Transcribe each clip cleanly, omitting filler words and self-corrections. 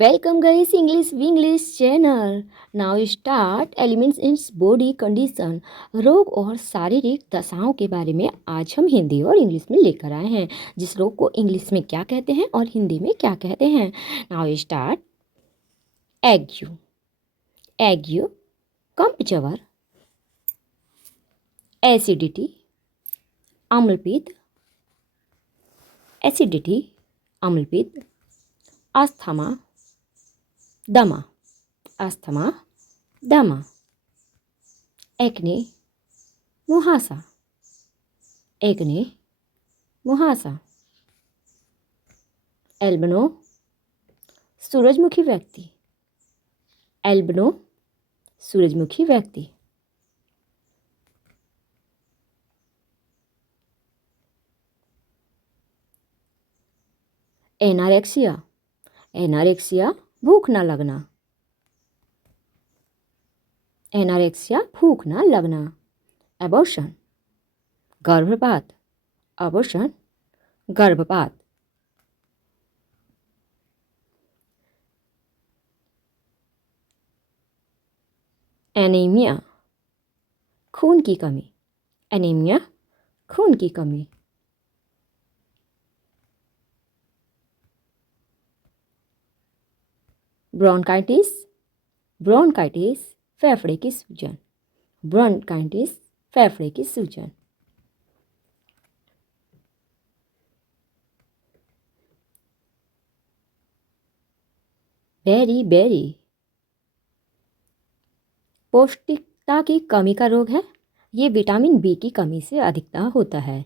Welcome guys, English Winglish channel. Now start elements in body condition. रोग और शारीरिक दशाओं के बारे में आज हम हिंदी और इंग्लिश में लेकर आए हैं। जिस रोग को इंग्लिश में क्या कहते हैं और हिंदी में क्या कहते हैं। Now start. एग्यू, एग्यू कंप जवर, एसिडिटी अम्लपित्त, एसिडिटी अम्लपित्त, अस्थमा दमा, अस्थमा दमा, एक्ने मुहासा, एक्ने मुहासा, एल्बनो सूरजमुखी व्यक्ति, एल्बनो सूरजमुखी व्यक्ति, एनारेक्सिया, एनारेक्सिया भूख ना लगना, एनारेक्सिया भूख ना लगना, एबॉर्शन गर्भपात, एबॉर्शन गर्भपात, एनीमिया खून की कमी, एनीमिया खून की कमी, ब्रोंकाइटिस, ब्रोंकाइटिस फेफड़े की सूजन, ब्रोंकाइटिस फेफड़े की सूजन, बेरी बेरी पौष्टिकता की कमी का रोग है। ये विटामिन बी की कमी से अधिकता होता है।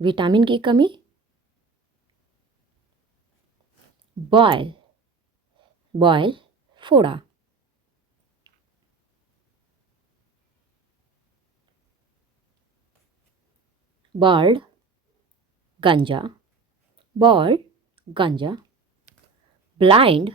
विटामिन की कमी। बॉयल, बॉयल फोड़ा, बर्ड गंजा, बर्ड गंजा, ब्लाइंड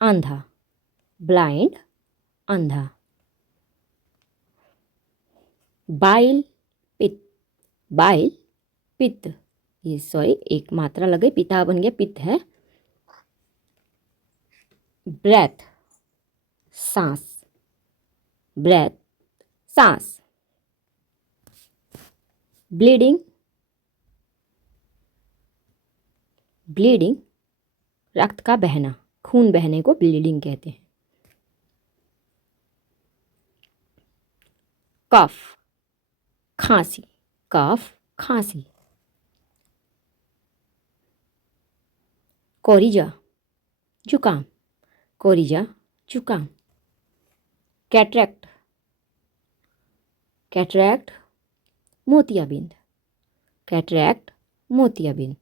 अंधा, ब्लाइंड अंधा, बाइल पित्त, बाइल पित्त, ये सॉरी एक मात्रा लगे पिता बन गया पित्त है। ब्रेथ सांस, ब्रेथ सांस, ब्लीडिंग, ब्लीडिंग रक्त का बहना, खून बहने को ब्लीडिंग कहते हैं। कफ खांसी, कफ खांसी, कोरिजा जुकाम, कोरिजा जुकाम, कैटरैक्ट, कैटरैक्ट मोतियाबिंद, कैटरैक्ट मोतियाबिंद,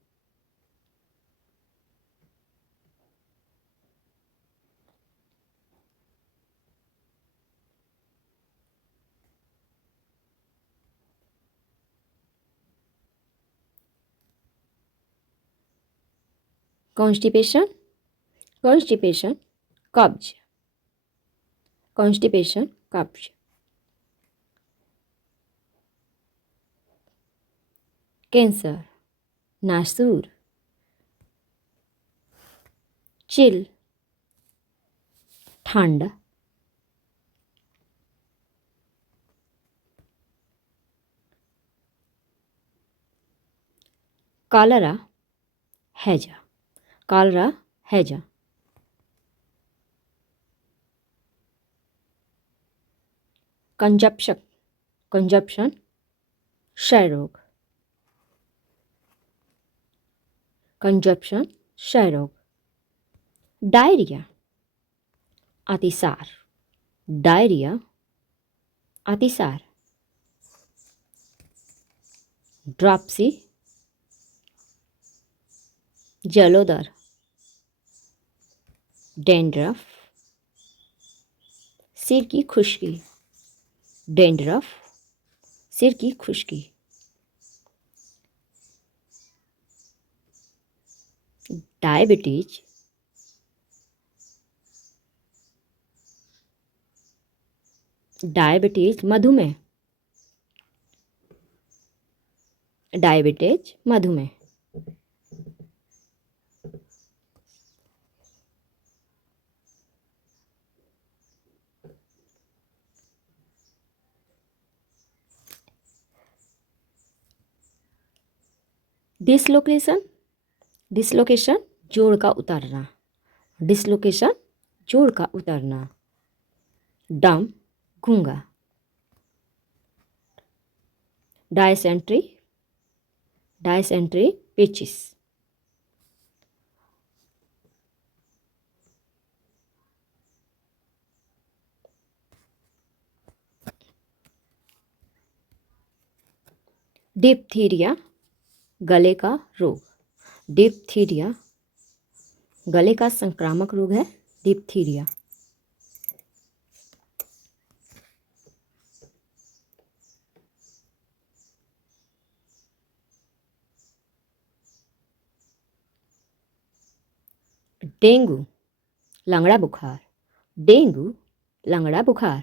कॉन्स्टिपेशन, कॉन्स्टिपेशन कब्ज, कॉन्स्टिपेशन कब्ज, कैंसर नासूर, चिल ठंड, कॉलरा हैजा, कॉलरा हैजा, कंजप्शन, कंजप्शन क्षय रोग, कंजप्शन क्षय रोग, डायरिया अतिसार, डायरिया अतिसार, ड्रॉप्सी जलोदर, डेंड्रफ सिर की खुश्की, डेंड्रफ सिर की खुश्की, डायबिटीज, डायबिटीज मधुमेह, डायबिटीज मधुमेह, डिसलोकेशन, डिसलोकेशन जोड़ का उतरना, डिसलोकेशन जोड़ का उतरना। डम गूंगा। Dysentery, dysentery पेचिस। डिप्थीरिया गले का रोग, डिप्थीरिया गले का संक्रामक रोग है डिप्थीरिया। डेंगू लंगड़ा बुखार, डेंगू लंगड़ा बुखार।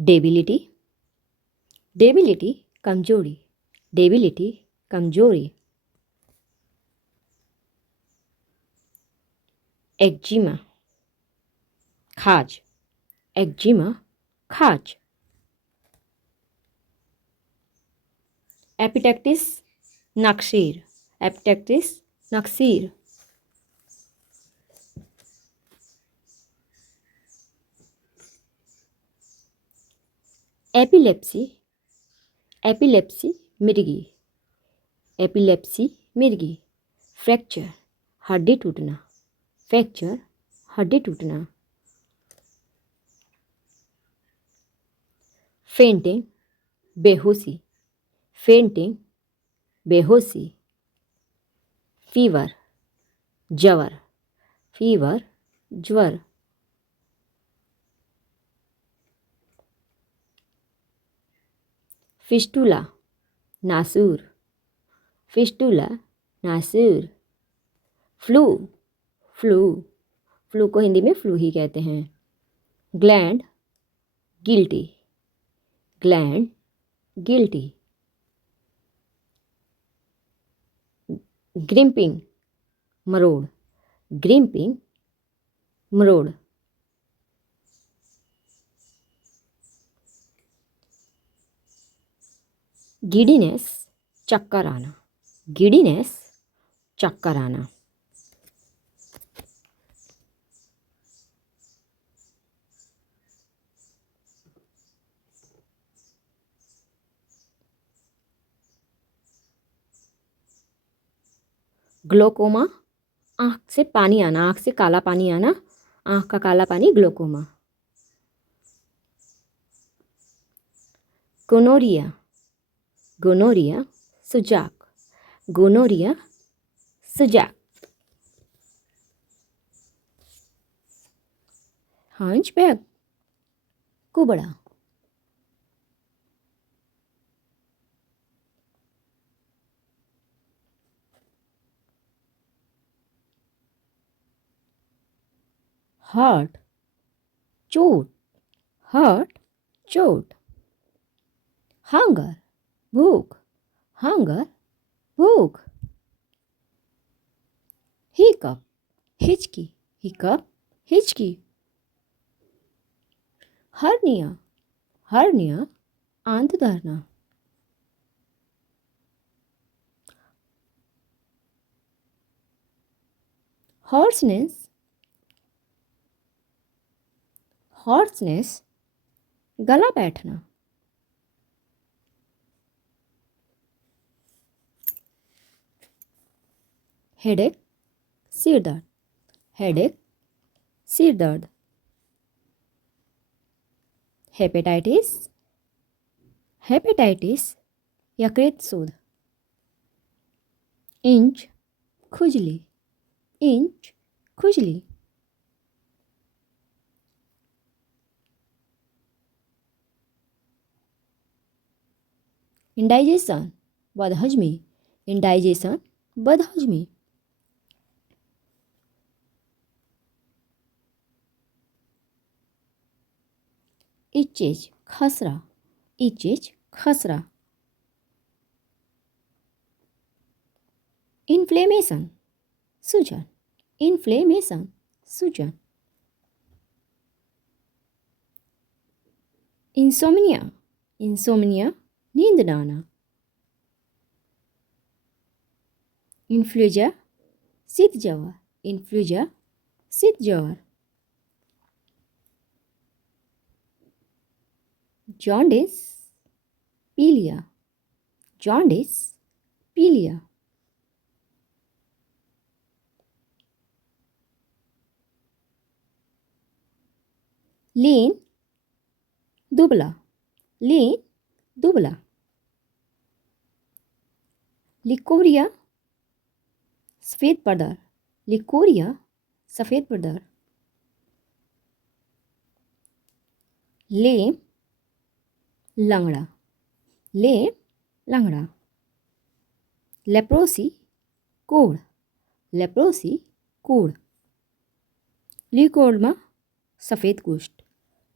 डेबिलिटी, डेबिलिटी कमजोरी, डेबिलिटी कमजोरी। एक्जिमा खाज, एक्जिमा खाज। एपिटेक्टिस नक्सीर, एपिटेक्टिस नक्सीर। एपिलेप्सी, एपिलेप्सी मिर्गी, एपिलेप्सी मिर्गी। फ्रैक्चर हड्डी टूटना, फ्रैक्चर हड्डी टूटना। फेंटिंग बेहोशी, फेंटिंग बेहोशी। फीवर ज्वर, फीवर ज्वर। फिस्टुला नासूर, फिस्टुला नासूर। फ्लू, फ्लू, फ्लू को हिंदी में फ्लू ही कहते हैं। ग्लैंड गिल्टी, ग्लैंड गिल्टी। ग्रिम्पिंग मरोड़, ग्रिम्पिंग मरोड़। गिडीनेस चक्कर आना, गिडीनेस चक्कर आना। ग्लोकोमा आँख से पानी आना, आँख से काला पानी आना, आँख का काला पानी ग्लोकोमा। गोनोरिया, गोनोरिया सुजाक, गोनोरिया सुजाक। हंचबैक कुबड़ा, हार्ट चोट, हार्ट चोट। हंगर भूख, हंगर भूख। हिकअप हिचकी, हिकअप हिचकी। हर्निया, हर्निया आंत धरना। हॉर्सनेस, हॉर्सनेस गला बैठना। हेडेक सिर दर्द, हेडेक सिर दर्द। हेपेटाइटिस, हेपेटाइटिस यकृत शोथ। इंच खुजली, इंच खुजली। इंडाइजेशन बदहजमी, इंडाइजेशन बदहजमी। इचेज खसरा, इचेज खसरा। इन्फ्लेमेशन सूजन, इन्फ्लेमेशन सूजन। इंसोम्निया, इंसोम्निया, नींद न आना। इन्फ्लुएंजा, शीत ज्वर, इन्फ्लुएंजा, शीत ज्वर। जॉन्डिस, पीलिया, जॉन्डिस, पीलिया। लीन, दुबला, लीन, दुबला। लिकोरिया, सफ़ेद पड़दर, लिकोरिया, सफ़ेद पड़दर। लेम, लंगड़ा, लेम, लंगड़ा। लेप्रोसी, कोढ़, लेप्रोसी, कोढ़। ल्यूकोडमा, सफ़ेद कुष्ठ,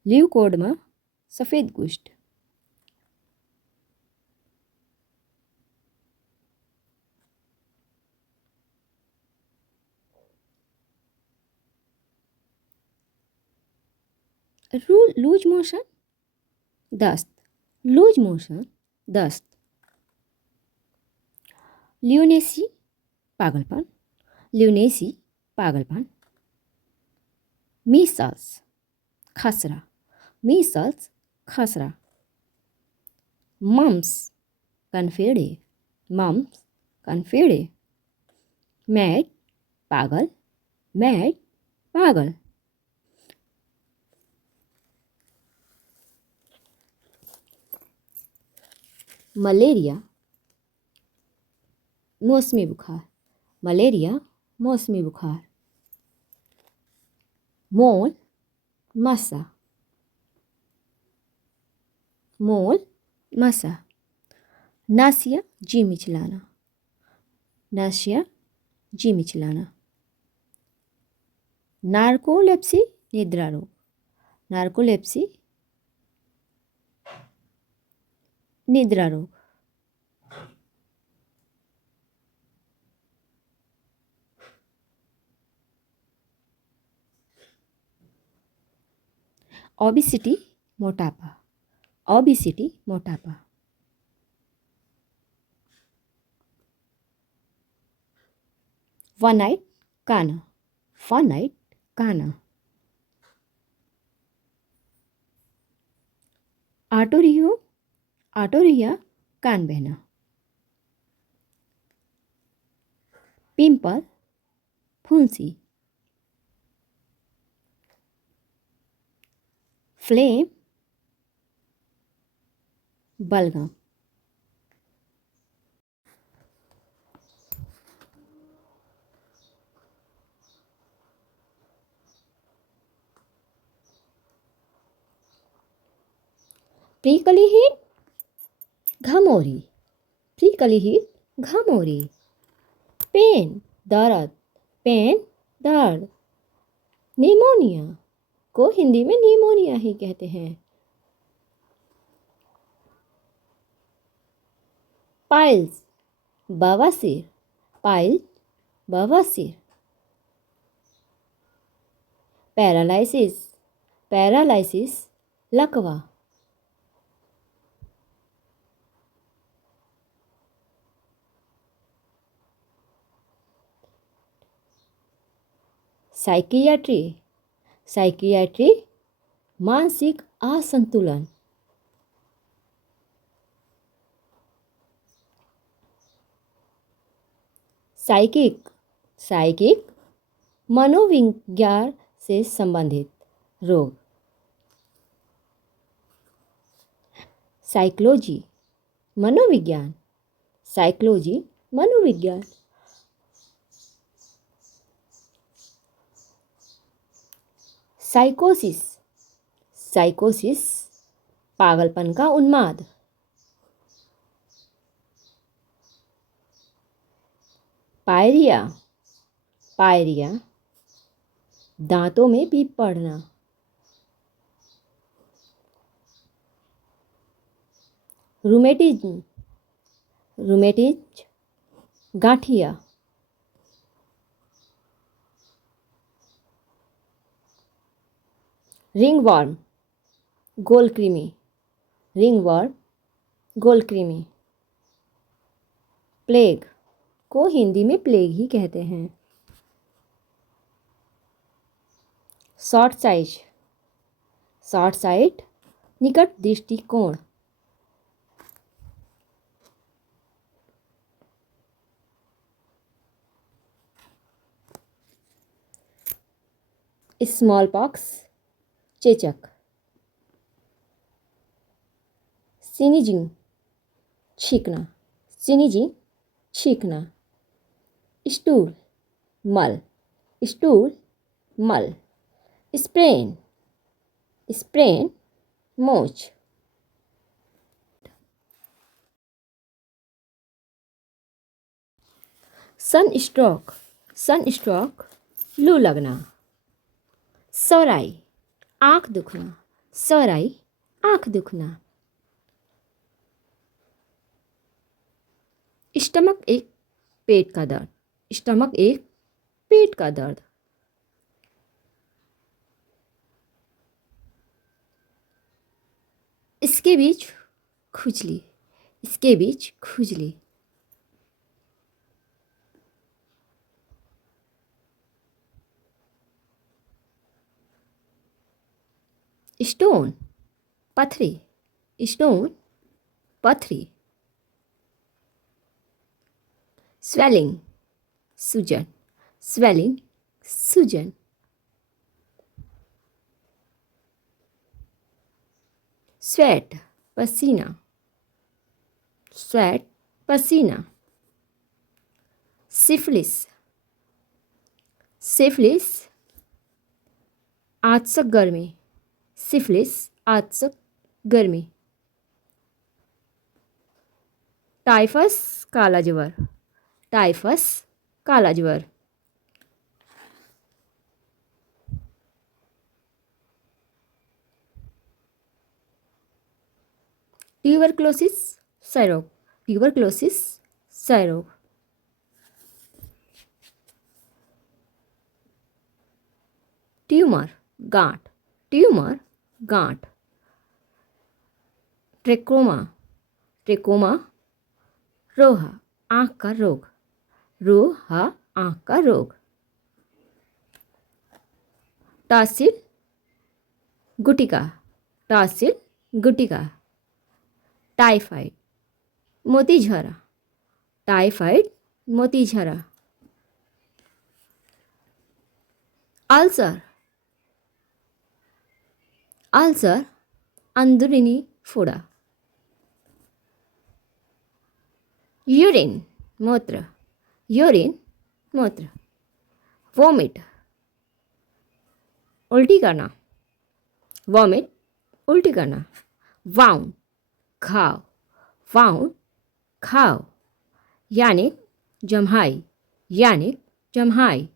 ल्यूकोडमा, सफ़ेद कुष्ठ। लूज मोशन, दस्त, लूज मोशन, दस्त। ल्यूनेसी, पागलपन, ल्यूनेसी, पागलपन। मीसल्स, खसरा, मीसल्स, खसरा। Mums, कन्फेड़े, mums, कन्फेड़े। मैड, पागल, मैड, पागल। मलेरिया, मौसमी बुखार, मलेरिया, मौसमी बुखार। मोल, मसा, मोल, मसा। नासिया, जी मिचलाना, नासिया, जी मिचलाना। नार्कोलेप्सी, निद्रा रोग, नार्कोलेप्सी, निद्रा रोग। ओबिसिटी, मोटापा, ओबिसिटी, मोटापा। वन नाइट काना, वन नाइट काना। आटोरियो, आटोरिया, कान बहना। पिंपल, फुंसी। फ्लेम, बलगम। प्रीकली हीट, घमौरी, प्रीकली हीट, घमौरी। पेन, दर्द, पेन, दर्द। निमोनिया को हिंदी में निमोनिया ही कहते हैं। पाइल्स, बवासीर, पाइल्स, बवासीर। पैरालाइसिस, पैरालाइसिस, लकवा। साइकियाट्री, साइकियाट्री, मानसिक असंतुलन। साइकिक, साइकिक, मनोविज्ञान से संबंधित रोग। साइकोलॉजी, मनोविज्ञान, साइकोलॉजी, मनोविज्ञान। साइकोसिस, साइकोसिस, पागलपन का उन्माद। पायरिया, पायरिया, दांतों में पीप पड़ना। रूमेटिज्म, रूमेटिज, गांठिया। रिंगवर्म, गोल कृमि, रिंगवर्म, गोलकृमि। प्लेग को हिंदी में प्लेग ही कहते हैं। शॉर्ट साइट, शॉर्ट साइट निकट दृष्टिकोण। स्मॉल पॉक्स, चेचक। सिनिजिंग, छींकना, सिनिजिंग, छींकना। स्टूल, मल, स्टूल, मल। स्प्रेन, स्प्रेन, मोच। सनस्ट्रोक, सनस्ट्रोक लू लगना। सौराई, आँख दुखना, सौराई, आँख दुखना। स्टमक एक पेट का दर्द, स्टमक एक पेट का दर्द। इसके बीच खुजली, इसके बीच खुजली। स्टोन, पथरी, स्टोन, पथरी। स्वेलिंग, सूजन, स्वेलिंग, सूजन। स्वेट, पसीना, स्वेट, पसीना। सिफिलिस, सिफिलिस आत्सक गर्मी, सिफिलिस आत्सक गर्मी। टाइफस, काला ज्वर, टाइफस, काला ज्वर। ट्यूबरक्लोसिस, क्षय रोग, ट्यूबरक्लोसिस, क्षय रोग। ट्यूमर, गांठ, ट्यूमर, गांठ। ट्रेकोमा, ट्रेकोमा रोहा, आँख का रोग, रोहा, आँख का रोग। टासिल, गुटिका, टासिल, गुटिका। टाइफाइड, मोती झरा, टाइफाइड, मोती झरा। अल्सर, अल्सर अंदरूनी फोड़ा। यूरिन, मूत्र, यूरिन, मूत्र। वोमिट, उल्टी करना, वोमिट, उल्टी करना। वाउंड, घाव, वाउंड, घाव। यानी जम्हाई, यानी जम्हाई।